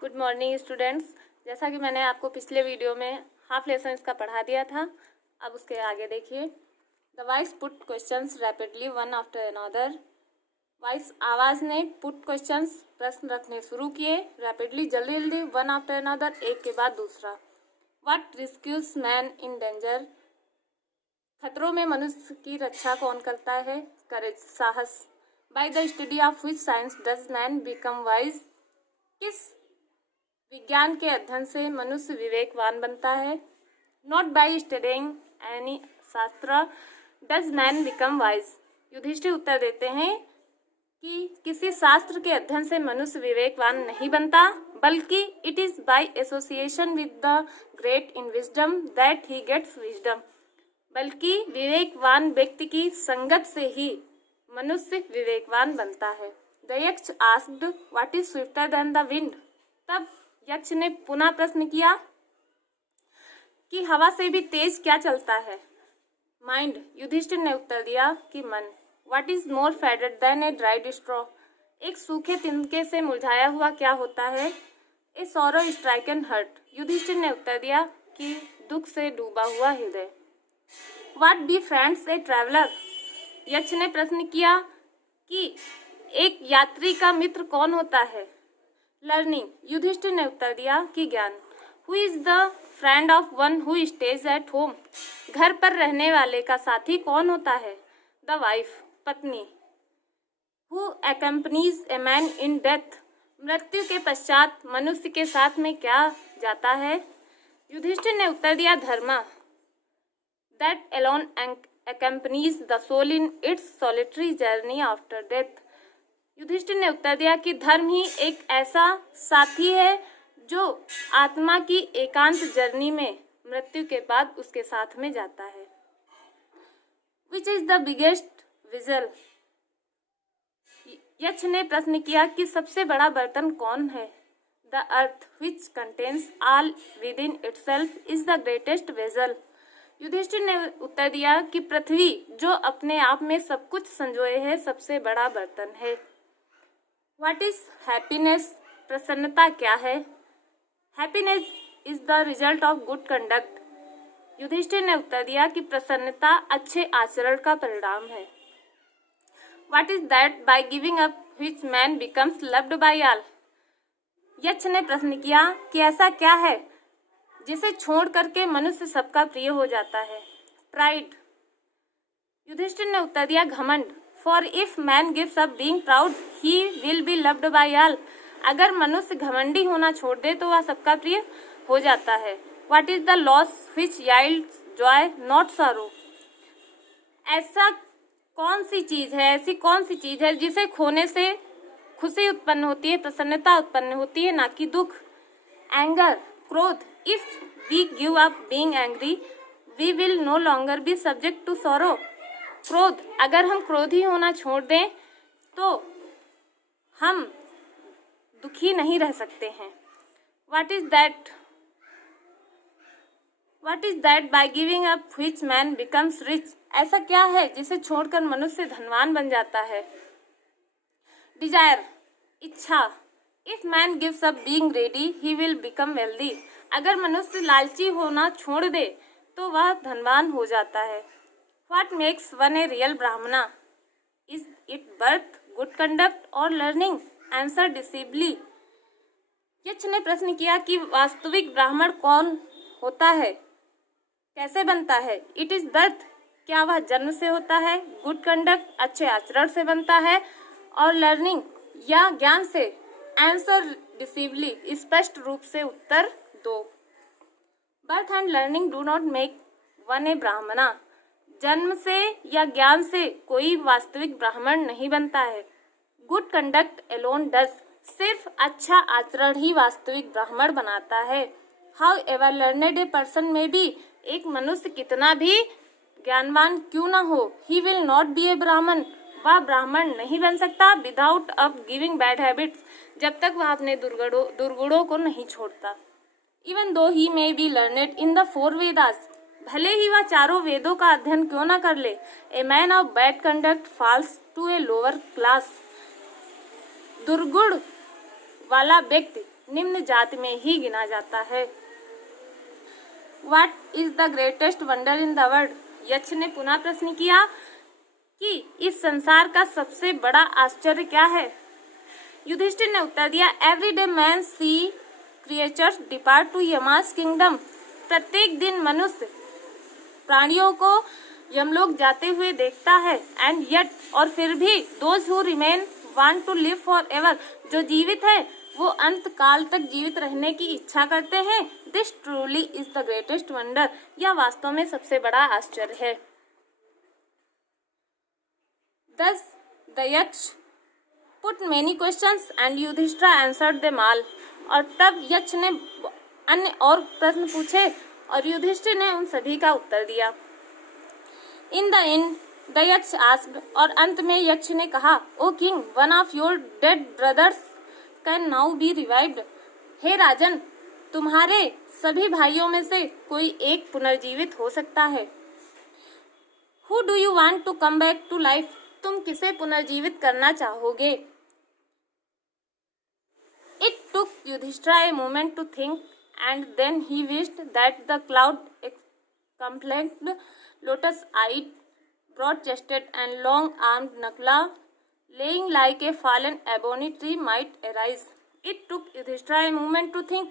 Good morning students. जैसा कि मैंने आपको पिछले वीडियो में हाफ लेसन इसका पढ़ा दिया था, अब उसके आगे देखिए। The voice put questions rapidly one after another. Voice आवाज़ ने पुट क्वेश्चंस प्रश्न रखने शुरू किए रैपिडली, जल्दी जल्दी, वन आफ्टर अनदर, एक के बाद दूसरा। What rescues man in danger. खतरों में मनुष्य की रक्षा कौन करता है? करेज, साहस। By the study of which science does man become wise. किस विज्ञान के अध्ययन से मनुष्य विवेकवान बनता है? Not by studying any shastra does man become wise. Yudhishthira उत्तर देते हैं कि किसी शास्त्र के अध्ययन से मनुष्य विवेकवान नहीं बनता, बल्कि it is by association with the great in wisdom that he gets wisdom. बल्कि विवेकवान व्यक्ति की संगत से ही मनुष्य विवेकवान बनता है। द यक्ष asked what is swifter than the wind. तब यक्ष ने पुनः प्रश्न किया कि हवा से भी तेज क्या चलता है? माइंड। युधिष्ठिर ने उत्तर दिया कि मन। What is more faded than a dried straw. एक सूखे तिनके से मुरझाया हुआ क्या होता है? ए सॉरो स्ट्राइकन हर्ट। युधिष्ठिर ने उत्तर दिया कि दुख से डूबा हुआ हृदय। What be friends A traveller. यक्ष ने प्रश्न किया कि एक यात्री का मित्र कौन होता है? लर्निंग। युधिष्ठिर ने उत्तर दिया कि ज्ञान। Who is the friend of one who stays at home. घर पर रहने वाले का साथी कौन होता है? द वाइफ, पत्नी। Who accompanies a man in death. मृत्यु के पश्चात मनुष्य के साथ में क्या जाता है? युधिष्ठिर ने उत्तर दिया धर्म। That alone accompanies the soul in its solitary journey after death। Yudhishthira ने उत्तर दिया कि धर्म ही एक ऐसा साथी है जो आत्मा की एकांत जर्नी में मृत्यु के बाद उसके साथ में जाता है। Which is the biggest vessel। यक्ष ने प्रश्न किया कि सबसे बड़ा बर्तन कौन है? The earth which contains all within itself is the greatest vessel। Yudhishthir ने उत्तर दिया कि पृथ्वी जो अपने आप में सब कुछ संजोए है सबसे बड़ा बर्तन है। What is happiness. प्रसन्नता क्या है? Happiness is the result of good conduct. Yudhishthira ने उत्तर दिया कि प्रसन्नता अच्छे आचरण का परिणाम है। What is that by giving up which man becomes loved by all. यक्ष ने प्रश्न किया कि ऐसा क्या है जिसे छोड़ करके मनुष्य सबका प्रिय हो जाता है? प्राइड। युधिष्ठिर ने उत्तर दिया घमंड। For if man gives up being proud he will be loved by all. अगर मनुष्य घमंडी होना छोड़ दे तो वह सबका प्रिय हो जाता है। What is the loss which yields joy not sorrow. ऐसी कौन सी चीज है जिसे खोने से खुशी उत्पन्न होती है, प्रसन्नता उत्पन्न होती है, ना कि दुख? एंगर, क्रोध। If we give up being angry, we will no longer be subject to sorrow। क्रोध। अगर हम क्रोधी होना छोड़ दें तो हम दुखी नहीं रह सकते हैं। What is that by giving up which man becomes rich। ऐसा क्या है जिसे छोड़कर मनुष्य धनवान बन जाता है? Desire, इच्छा। If man gives up being greedy, he will become wealthy। अगर मनुष्य लालची होना छोड़ दे तो वह धनवान हो जाता है। What makes one a real ब्राह्मणा। Is it birth, good conduct और learning? Answer decisively। यक्ष ने प्रश्न किया कि वास्तविक ब्राह्मण कौन होता है, कैसे बनता है? It is birth, क्या वह जन्म से होता है? Good conduct, अच्छे आचरण से बनता है, और learning या ज्ञान से? Answer decisively, स्पष्ट रूप से उत्तर दो। Birth and learning do not make one a Brahmana. जन्म से या ज्ञान से कोई वास्तविक ब्राह्मण नहीं बनता है। Good conduct alone does. सिर्फ अच्छा आचरण ही वास्तविक ब्राह्मण बनाता है। However learned a person may be. एक मनुष्य कितना भी ज्ञानवान क्यों ना हो, he will not be a Brahmin. वह ब्राह्मण नहीं बन सकता without of giving bad habits, जब तक वह अपने दुर्गुणों को नहीं छोड़ता। Even though he may be learned in the 4 Vedas, भले ही वह चारों वेदों का अध्ययन क्यों न कर ले, a man of bad conduct falls to a lower class। दुर्गुण वाला व्यक्ति निम्न जाति में ही गिना जाता है। What is the greatest wonder in the world? यक्ष ने पुनः प्रश्न किया कि इस संसार का सबसे बड़ा आश्चर्य क्या है। युधिष्ठिर ने उत्तर दिया, every day man see creatures depart to Yama's kingdom. प्रत्येक दिन मनुष्य प्राणियों को यमलोक जाते हुए देखता है। एंड येट, और फिर भी, those who remain want to live forever, जो जीवित है वो अंत काल तक जीवित रहने की इच्छा करते हैं। This truly is the greatest wonder, यह वास्तव में सबसे बड़ा आश्चर्य है। Thus the यक्ष put many questions and Yudhishthir answered them all। और तब यक्ष ने अन्य और प्रश्न पूछे और युधिष्ठिर ने उन सभी का उत्तर दिया। In the end the यक्ष asked, और अंत में यक्ष ने कहा, O king, one of your dead brothers can now be revived। हे राजन, तुम्हारे सभी भाइयों में से कोई एक पुनर्जीवित हो सकता है। Who do you want to come back to life? तुम किसे पुनर्जीवित करना चाहोगे? It took Yudhishthira a moment to think, and then he wished that the cloud-complexed, lotus-eyed, broad-chested and long-armed Nakula, laying like a fallen ebony tree, might arise. It took Yudhishthira a moment to think.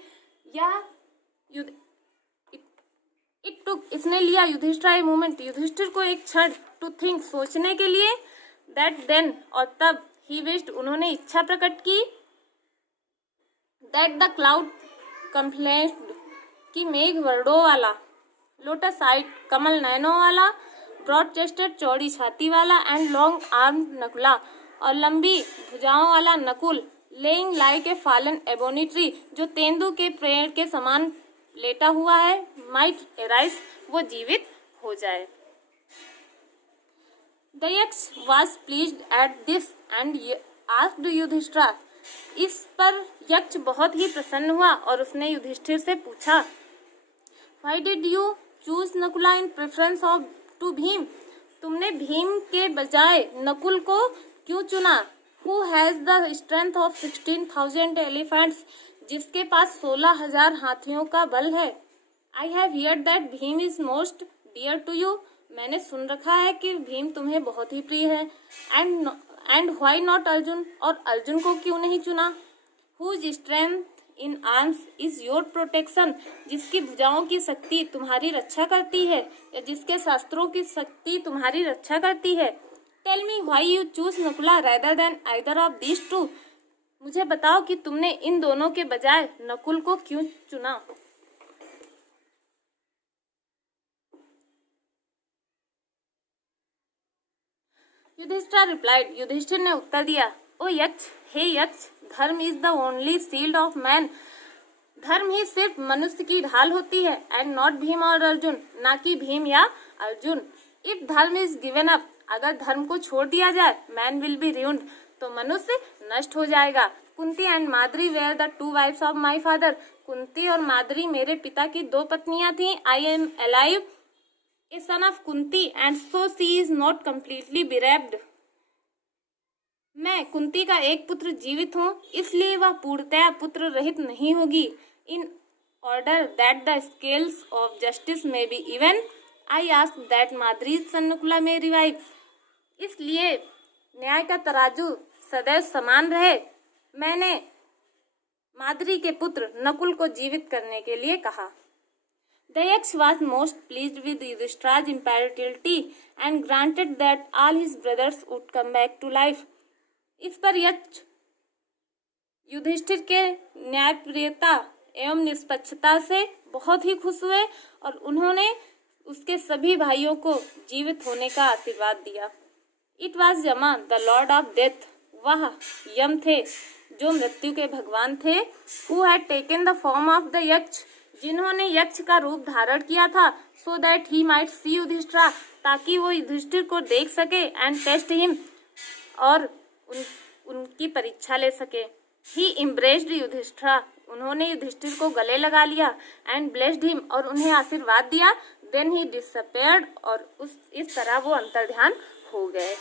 इसने लिया Yudhishthir a moment, Yudhishthir को एक क्षण, to think, सोचने के लिए, that then, और तब, ही विश्ड, उन्होंने इच्छा प्रकट की, दैट द क्लाउड कंप्लेंड, कि मेघ वर्णों वाला, लोटस आइट, कमल नयनों वाला, ब्रॉड चेस्टेड, चौड़ी छाती वाला, एंड लॉन्ग आर्म नकुला, और लंबी भुजाओं वाला Nakul, laying like a fallen ebony tree, जो तेंदु के पेड़ के समान लेटा हुआ है, माइट एराइज, वो जीवित हो जाए। द यक्ष was pleased at this and asked Yudhishthira. इस पर यक्ष बहुत ही प्रसन्न हुआ और उसने युधिष्ठिर से पूछा, why did you choose Nakula in preference of to Bhim? तुमने भीम के बजाय नकुल को क्यों चुना? Who has the strength of 16,000 elephants, जिसके पास 16,000 हाथियों का बल है। I have heard that Bhim is most dear to you. मैंने सुन रखा है कि भीम तुम्हें बहुत ही प्रिय है। एंड व्हाई नॉट अर्जुन, और अर्जुन को क्यों नहीं चुना? Whose strength in arms is your protection, जिसकी भुजाओं की शक्ति तुम्हारी रक्षा करती है, या जिसके शस्त्रों की शक्ति तुम्हारी रक्षा करती है। Tell me why you choose Nakula rather than either of these two. मुझे बताओ कि तुमने इन दोनों के बजाय नकुल को क्यों चुना? युधिष्ठिर रिप्लाइड, युधिष्ठिर ने उत्तर दिया, ओ यक्ष, हे यक्ष, धर्म is the only shield of man. धर्म ही सिर्फ मनुष्य की ढाल होती है, एंड नॉट भीम और अर्जुन, ना कि भीम या अर्जुन। इफ धर्म इज गिवन अप, अगर धर्म को छोड़ दिया जाए, मैन विल बी ruined, तो मनुष्य नष्ट हो जाएगा। Kunti and Madri were the two wives of my father. Kunti और माद्री मेरे पिता की दो पत्नियां थीं। I am alive, a son of Kunti, and so she is not completely bereaved. मैं कुंती का एक पुत्र जीवित हूँ, इसलिए वह पूर्णतया पुत्र रहित नहीं होगी। In order that the scales of justice may be even, I ask that Madri son Nakula may revive. इसलिए न्याय का तराजू सदैव समान रहे, मैंने माद्री के पुत्र नकुल को जीवित करने के लिए कहा। द यक्ष was most pleased with Yudhishthira's impartiality and granted that all his brothers would come back to life। इस पर यक्ष युधिष्ठिर के न्यायप्रियता एवं निष्पक्षता से बहुत ही खुश हुए और उन्होंने उसके सभी भाइयों को जीवित होने का आशीर्वाद दिया। It was Yama the lord of death. वह यम थे जो मृत्यु के भगवान थे। Who had taken the form of the Yaksha, जिन्होंने यक्ष का रूप धारण किया था। So that he might see Yudhishthira, ताकि वो युधिष्ठिर को देख सके। एंड टेस्ट हिम, और उनकी परीक्षा ले सके। ही एम्ब्रेस्ड युधिष्ठिर, उन्होंने युधिष्ठिर को गले लगा लिया। एंड ब्लेस्ड हिम, और उन्हें आशीर्वाद दिया। देन ही डिसअपेयर्ड, और इस तरह वो अंतर्ध्यान हो गए।